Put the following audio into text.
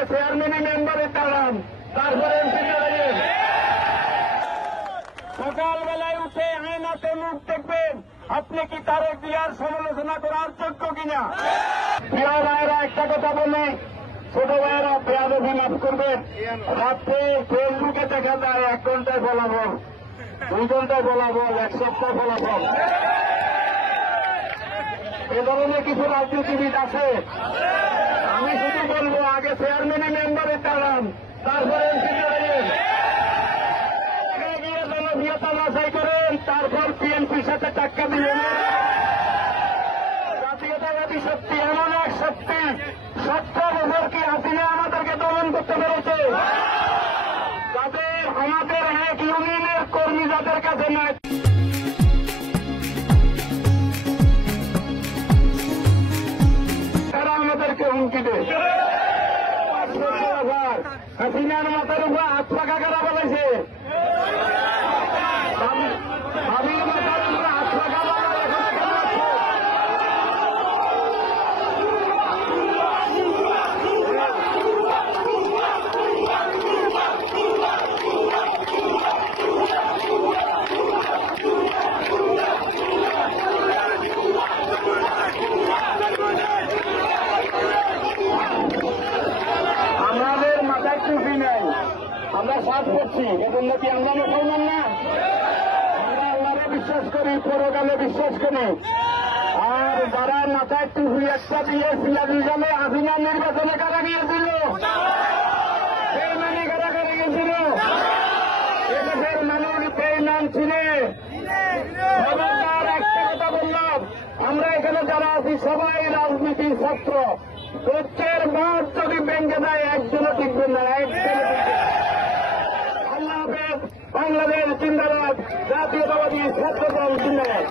আগে চেয়ারম্যানই মেম্বারে দাঁড়ান, তারপরে এমপি দাঁড়াবেন। সকালবেলায় উঠে আয়নাতে মুখ দেখবেন, আপনি কি তারেক জিয়ার সমালোচনা করার যোগ্য কিনা। প্রিয় ভাইয়েরা, একটা কথা বলি, ছোট ভাইয়েরা বেয়াদবি মাফ করবেন। রাত্রে ফেসবুকে দেখা যায় 1 ঘন্টায় ফলাফল, 2 ঘন্টায় ফলাফল, 1 সপ্তাহ ফলাফল। এ ধরনের কিছু রাজনীতিবিদ আছে। আমি শুধু বলবো, আগে চেয়ারম্যানই মেম্বারে দাঁড়ান, তারপরে এমপি দাঁড়াবেন। গিয়ে জনপ্রিয়তা বাছাই করেন, তারপর বিএনপির সাথে টাক্কা দিবেন। জাতীয়তাবাদী শক্তি এমন এক শক্তি, 17 বছর কি হাসিনা আমাদেরকে দমন করতে পেরেছে। যাদের আমাদের এক ইউনিয়নের কর্মী যাদের কাছে নাই, তারা আমাদেরকে হুমকি দেয়। হাসিনার মাথার উপর হাত পাকা করা বলেছে, ভাবির মাথার উপর হাত পাকা বলা। আমাদের মাথায় টুপি নাই, আমরা সাজ করছি, এজন্য কি আমরা মুসলমান না? আমরা আল্লাহরে বিশ্বাস করি, পরকালে বিশ্বাস করি। আর যারা মাথায় টুপি একটা দিয়ে সিলাদি জানে, হাসিনা নির্বাচনে কারা গিয়েছিল, বেইমানি কারা করে গিয়েছিল, এদেশের মানুষ বেইমান ছিল। খবরদার, একটা কথা বললাম, আমরা এখানে যারা আছি সবাই রাজনীতির ছাত্র। সত্যের মাঠ যদি ভেঙে দেয়, একজনও টিকবেন না, একজনও টিকবেন না। আল্লাহ হাফেজ। বাংলাদেশ জিন্দাবাদ, জাতীয়তাবাদী ছাত্র দল জিন্দাবাদ।